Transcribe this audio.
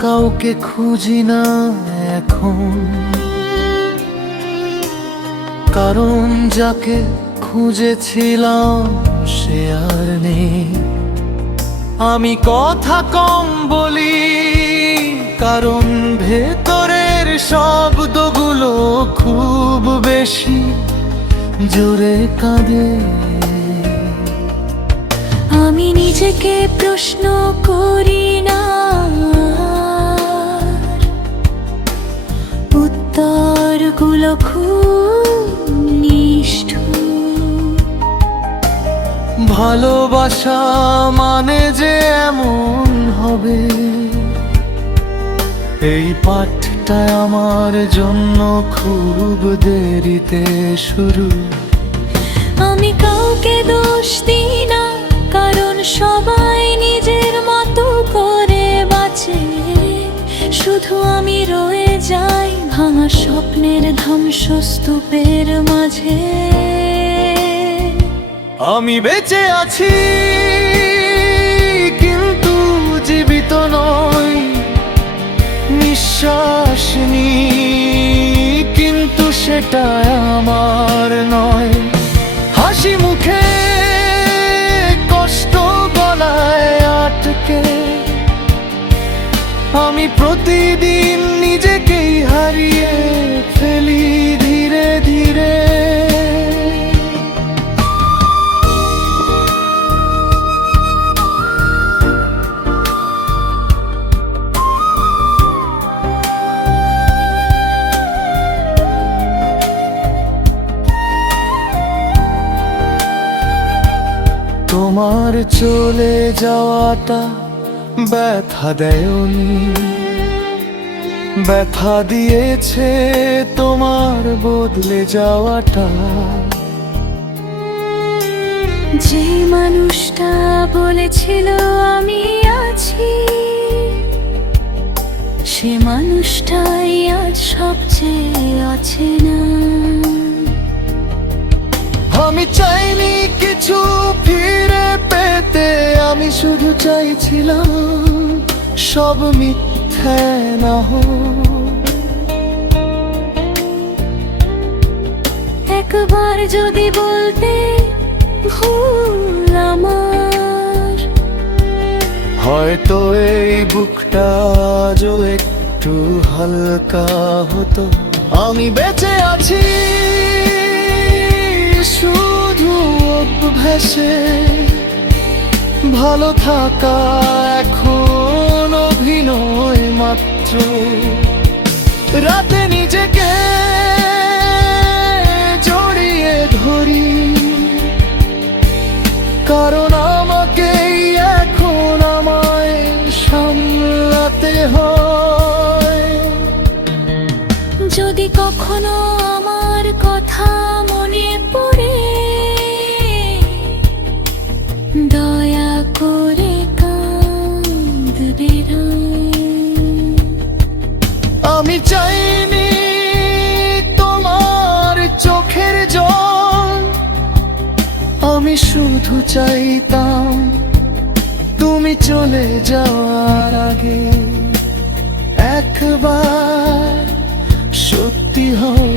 কাউকে খুঁজি না এখন। কারণ যাকে খুঁজেছিলাম সে আর নেই। আমি কথা কম বলি, কারণ ভেতরের শব্দগুলো খুব বেশি জোরে কাঁদে। আমি নিজেকে প্রশ্ন করি না। উত্তরগুলো খুব নিষ্ঠুর। ভালোবাসা মানে যে এমন হবে। এই পাঠটা আমার জন্য খুব দেরিতে শুরু। আমি কাউকে দোষ দিই না কারণ সবাই নিজের মতো করে বাঁচে। শুধু আমি রয়ে যাই। ভাঙা স্বপ্নের ধ্বংসস্তূপের মাঝে। আমি বেঁচে আছি, কিন্তু জীবিত নই। নিঃশ্বাস নি, কিন্তু সেটা আমার নয়। হাসি মুখে কষ্ট গলায় আটকে। আমি প্রতিদিন তোমার চলে যাওয়াটা ব্যথা দেয়নি। ব্যথা দিয়েছে তোমার বদলে যাওয়াটা। যে মানুষটা বলেছিল আমি আছি সে মানুষটাই আজ সবচেয়ে আছে না আমি চাইনি কিছু ফিরে আমি শুধু চাইছিলাম সব মিথ্যে না একবার যদি বলতে ভুল আমার, হয়তো এই বুকটা আজও একটু হালকা হতো। আমি বেঁচে আছি, শুধু অভ্যাসে ভালো থাকা এখন অভিনয় মাত্র। রাতে নিজেকে জড়িয়ে ধরি। কারণ আমাকেই এখন আমায় সামলাতে হয়। যদি কখনো আমি চাইনি তোমার চোখের জল। আমি শুধু চাইতাম তুমি চলে যাওয়ার আগে একবার সত্যি হয়